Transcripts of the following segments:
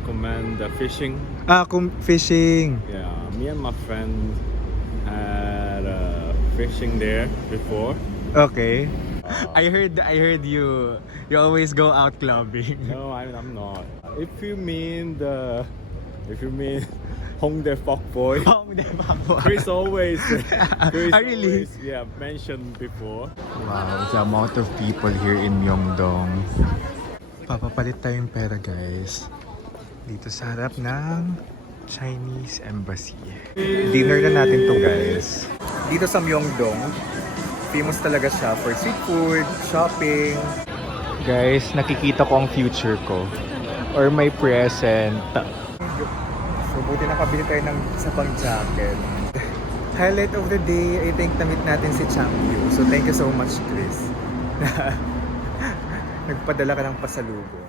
recommend the fishing. Fishing. Yeah, me and my friend had fishing there before. Okay. I heard you always go out clubbing. No, I'm not. If you mean Hongdae fuckboy, Chris always, Really? mentioned before. Wow, the amount of people here in Myeongdong. Papapalit tayong pera, guys. Dito sa harap ng Chinese Embassy. Dinner na natin to, guys. Dito sa Myeongdong, famous talaga siya for street food, shopping. Guys, nakikita ko ang future ko. Or my present. So, buti nakabili tayo ng isa pang jacket. Highlight of the day, I think na-meet natin si Changyu. So, thank you so much, Chris. Nagpadala ka ng pasalubong.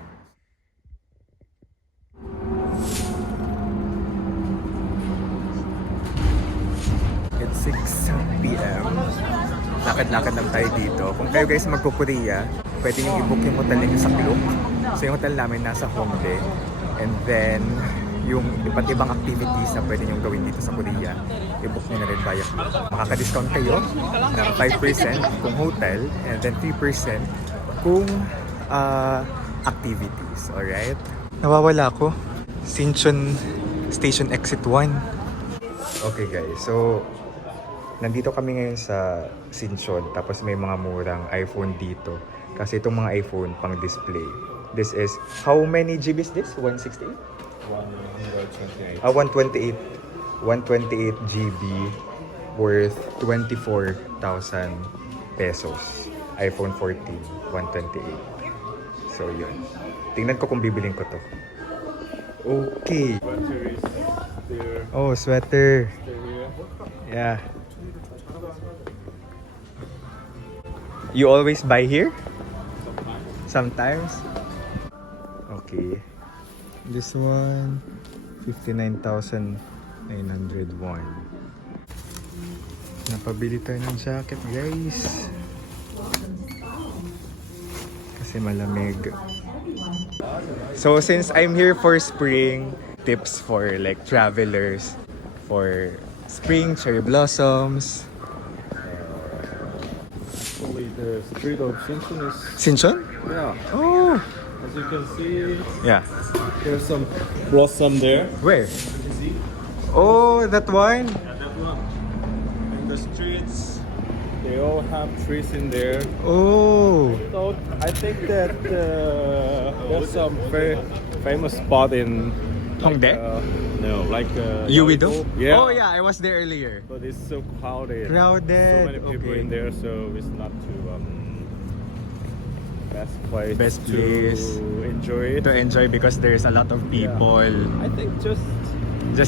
It's 6 p.m. Lakad-lakad lang tayo dito. Kung kayo guys magko-Korea, pwede nyo i-book yung hotel ninyo sa Klook. So yung hotel namin nasa Hongdae. And then, yung iba't ibang activities na pwede nyo gawin dito sa Korea, i-book nyo na rin via Klook. Makaka-discount kayo ng 5% kung hotel and then 3% kung activities. Alright? Nawawala ko. Sinchon Station Exit 1. Okay guys, so nandito kami ngayon sa Sinchon, tapos may mga murang iPhone dito. Kasi itong mga iPhone pang display. This is, how many GB is this? 168? 128. 128. 128 GB worth 24,000 pesos. iPhone 14, 128. So yun. Tingnan ko kung bibilin ko to. Okay. Sweater is there. Oh, sweater. Still here. Yeah. You always buy here? Sometimes? Okay. This one, 59,901. Napabili tayo ng jacket, guys. Kasi malamig. So, since I'm here for spring, tips for like travelers for spring, cherry blossoms. Actually, the street of Sinchon is, Sinchon? yeah, Oh! as you can see, Yeah. there's some blossom there. Where? Oh, that one? Yeah, that one. And the streets, they all have trees in there. Oh. So I think that there's some very famous spot in Hongdae? No, like Uido? Yeah. Oh yeah, I was there earlier. But it's so crowded. Crowded. So many people Okay. in there, so it's not too best place. Best place. to enjoy it. To enjoy because there's a lot of people. I think just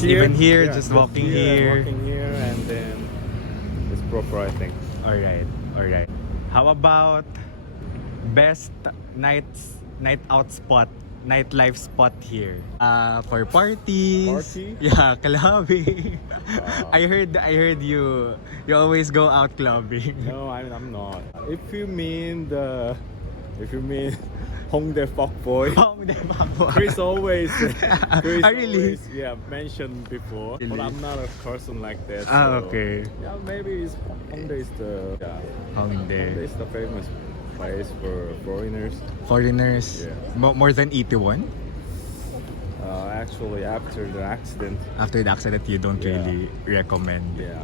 Even here, yeah, just walking here. walking here, and then it's proper, I think. Alright, alright. How about best night out spot, nightlife spot here? For parties. Party? Yeah, clubbing. I heard you always go out clubbing. No, I'm not. If you mean Hongdae fuckboy, Chris always, Really? mentioned before. Really? But I'm not a person like that. So, Okay. yeah, maybe Hongdae is the Hongdae Hongdae. is the famous place for foreigners. Foreigners. Yeah. More than 81? Actually, after the accident, After the accident, you don't Yeah. really recommend. yeah,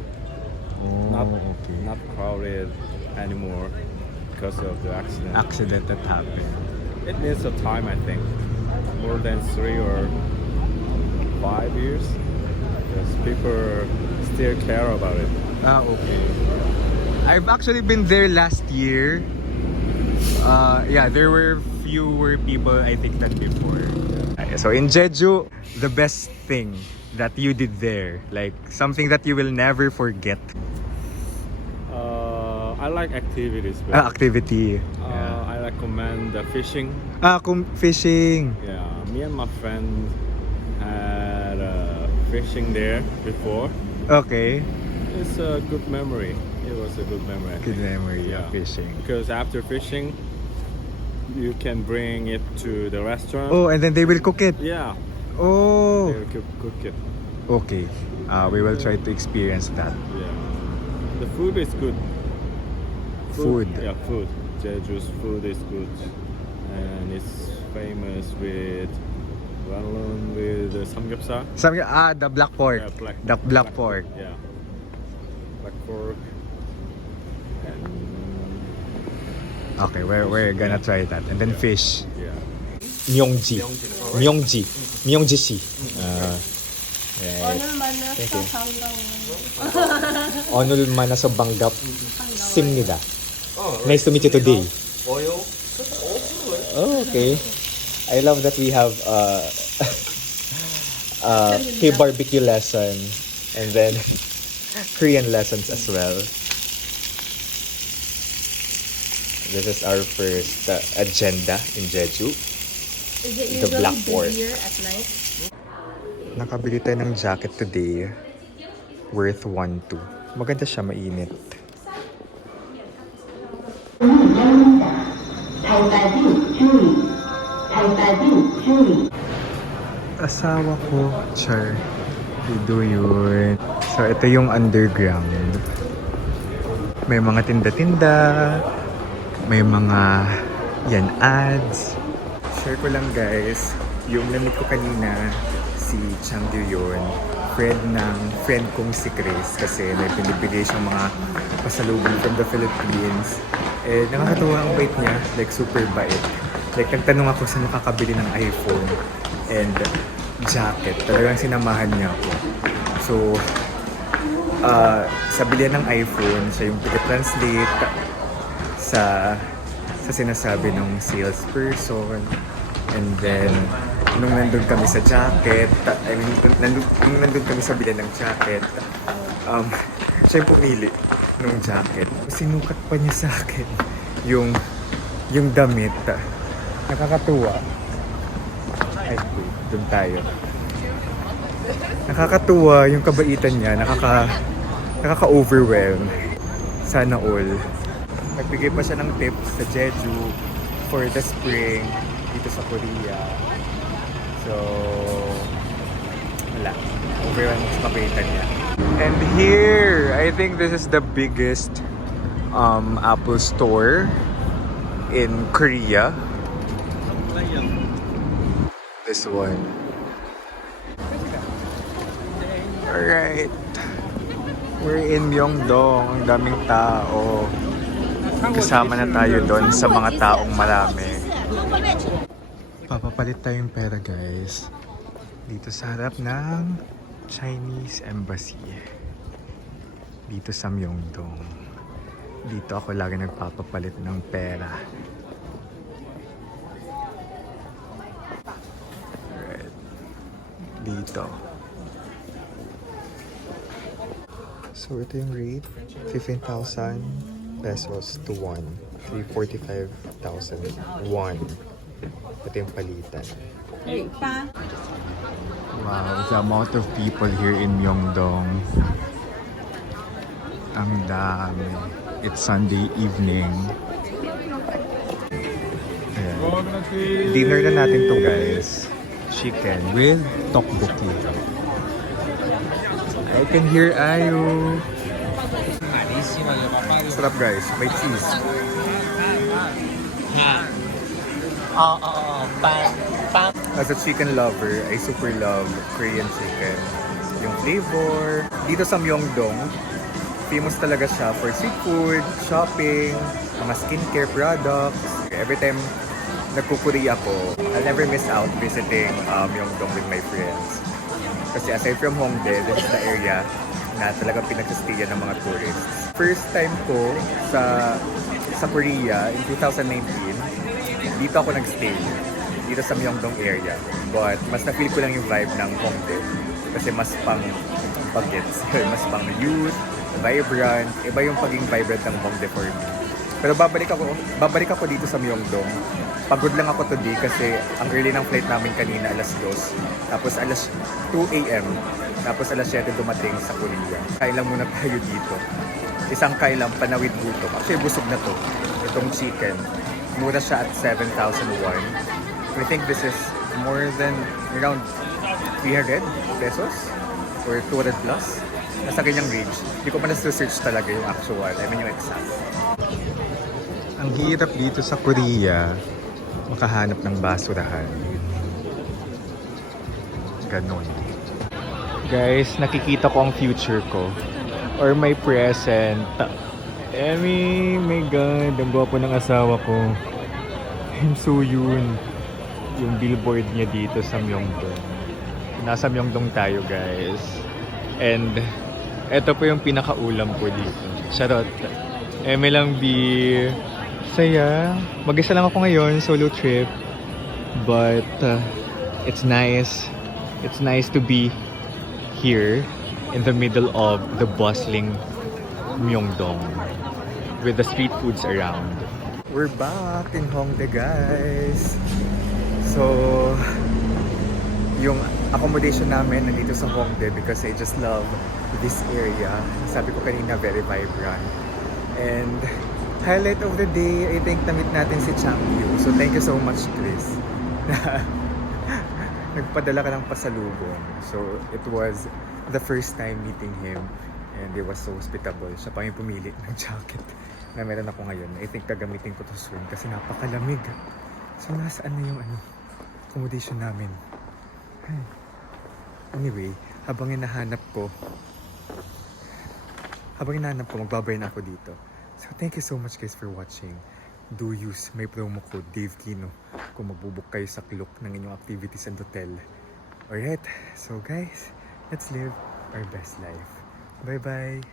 Oh, not okay. not crowded anymore because of the accident. Accident that happened. It needs a time, I think, more than 3 or 5 years, because people still care about it. Okay. I've actually been there last year. Yeah, there were fewer people I think than before. So in Jeju, the best thing that you did there, like something that you will never forget. I like activities, but Activity. I recommend the fishing. Fishing. Yeah, me and my friend had fishing there before. Okay. It's a good memory. It was a good memory. I Good think. memory Yeah. of fishing. Because after fishing, you can bring it to the restaurant. Oh, and then they will cook it. Yeah, Oh, They cook it. okay. We will try to experience that. Yeah. The food is good. Food. Yeah, food. Jeju's food is good, and it's famous with ranlon with samgyeopsal. The black pork. Yeah, The black pork. Yeah, black pork. And Okay, we're gonna try that. And then fish. yeah. Myeongji. Myeongji. Myeongji-si. Right. Thank you. Onul Manaso Banggap Simnida. Nice to meet you today. Oh, okay. I love that we have K-barbecue lesson and then Korean lessons as well. This is our first agenda in Jeju. Is it The usually black pork. busier at night? Nakabili tayo ng jacket today. Worth 1.2. Maganda siya, mainit. Asawa ko, Char. Do yun. So, ito yung underground. May mga tinda-tinda. May mga yan ads. Share ko lang guys, yung namit ko kanina, si Chang yun, friend ng friend kong si Chris kasi may binibigay siyang mga pasalubong from the Philippines. Eh, nakakatawa ang bait niya, like super bait. Like, nagtanong ako sa makakabili ng iPhone and jacket. Talagang sinamahan niya ako. So, sa bilihan ng iPhone, siya yung pag-translate sa sinasabi ng salesperson. And then, nung nandun kami sa jacket, nung nandun kami sa bilihan ng jacket, siya yung pumili nung jacket. Sinukat pa niya sa akin yung damit. Nakakatuwa. Ay, dun tayo. Nakakatuwa yung kabaitan niya. Nakaka-overwhelm. Sana all. Nagbigay pa siya ng tips sa Jeju for the spring dito sa Korea. So, wala. Overwhelmed sa kabaitan niya. And here, I think this is the biggest Apple store in Korea. This one. Alright. We're in Myeongdong. Ang daming tao. Kasama na tayo doon sa mga taong marami. Papapalit tayong pera guys. Dito sa harap ng Chinese Embassy. Dito sa Myeongdong. Dito ako lagi nagpapapalit ng pera. Alright. Dito. So ito yung rate. 15,000 pesos to 1. 345,000 won. Ito yung palitan. Wow, the amount of people here in Myeongdong. Ang dami. It's Sunday evening. Ayan. Dinner na natin to guys. Chicken with tteokbokki. I can hear Ayo. Sarap guys, may cheese. As a chicken lover, I super love Korean chicken. Yung flavor. Dito sa Myeongdong, famous talaga siya for street food, shopping, mga skincare products. Every time nagko-Korea ako, I'll never miss out visiting Myeongdong with my friends. Kasi aside from Hongdae, this is the area na talagang pinagsastayan ng mga tourists. First time ko sa Korea in 2019, dito ako nagstay. Dito sa Myeongdong area. But mas na-feel ko lang yung vibe ng Hongdae. Kasi mas pang bagets. Mas pang youth, vibrant. Iba yung paging vibrant ng Hongdae for me. Pero babalik ako dito sa Myeongdong. Pagod lang ako today kasi ang early ng flight namin kanina alas 2. Tapos alas 2 a.m. Tapos alas 7 dumating sa Korea. Kain lang muna tayo dito. Isang kain lang, panawid gutom. Actually busog na to. Itong chicken. Mura siya at 7,000 won. I think this is more than around 300 pesos or 200 plus. Nasa ganyang range. Hindi ko pa nasa-search talaga yung actual, I mean yung exact. Ang hirap dito sa Korea, makahanap ng basurahan. Ganon. Guys, nakikita ko ang future ko. Or my present. Emmy, my God, ang gwapo ng asawa ko. And so yun, yung billboard niya dito sa Myeongdong. Nasa Myeongdong tayo, guys. And eto po yung pinakaulam ko dito. Charot. Emmy lang saya. Mag-isa lang ako ngayon, solo trip. But it's nice. It's nice to be here in the middle of the bustling Myeongdong with the street foods around. We're back in Hongdae, guys. So, yung accommodation namin nandito sa Hongdae because I just love this area. Sabi ko kanina, very vibrant. And highlight of the day, I think na-meet natin si Changyu. So thank you so much, Chris. Nagpadala ka ng pasalubong. So it was the first time meeting him and he was so hospitable. Siya pa yung pumili ng jacket na meron ako ngayon. I think gagamitin ko to soon kasi napakalamig. So nasaan na yung accommodation namin? Anyway, habang hinahanap ko, magbabay na ako dito. So thank you so much guys for watching. Do use my promo code DaveKino kung magbubook kayo sa Klook ng inyong activities and hotel. Alright, so guys, let's live our best life. Bye bye!